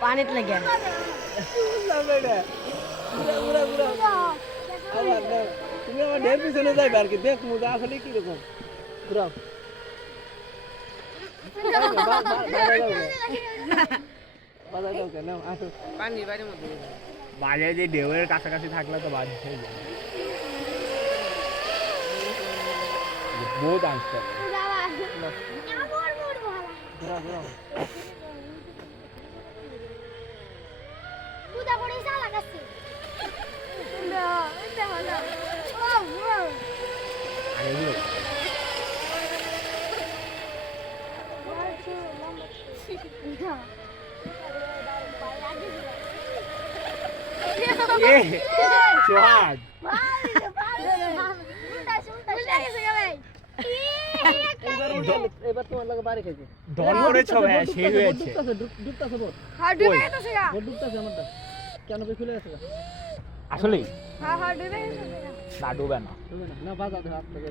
পানিতে লাগে তুমি আমার ঢের পিছনে যাইবে আর কি দেখ মুদা আসলে কি রকম ঘুরাও বাজে যে ঢেউয়ের কাছাকাছি থাকলে তো বাজ হয়ে যায় বহুত আনস্টার ঘুরাও ঘুরাও সোহাগ এবার তোমার লাগে বাড়ি খাইছে ডন করেছ ভাই সেই হয়েছে ডুবতাছে বোট হ্যাঁ ডুবে গেছে গা বোট ডুবতাছে আমারটা কেন বে খুলে গেছে আসলে হ্যাঁ হ্যাঁ ডুবে গেছে না ডুবে না না বাজাতে হাত থেকে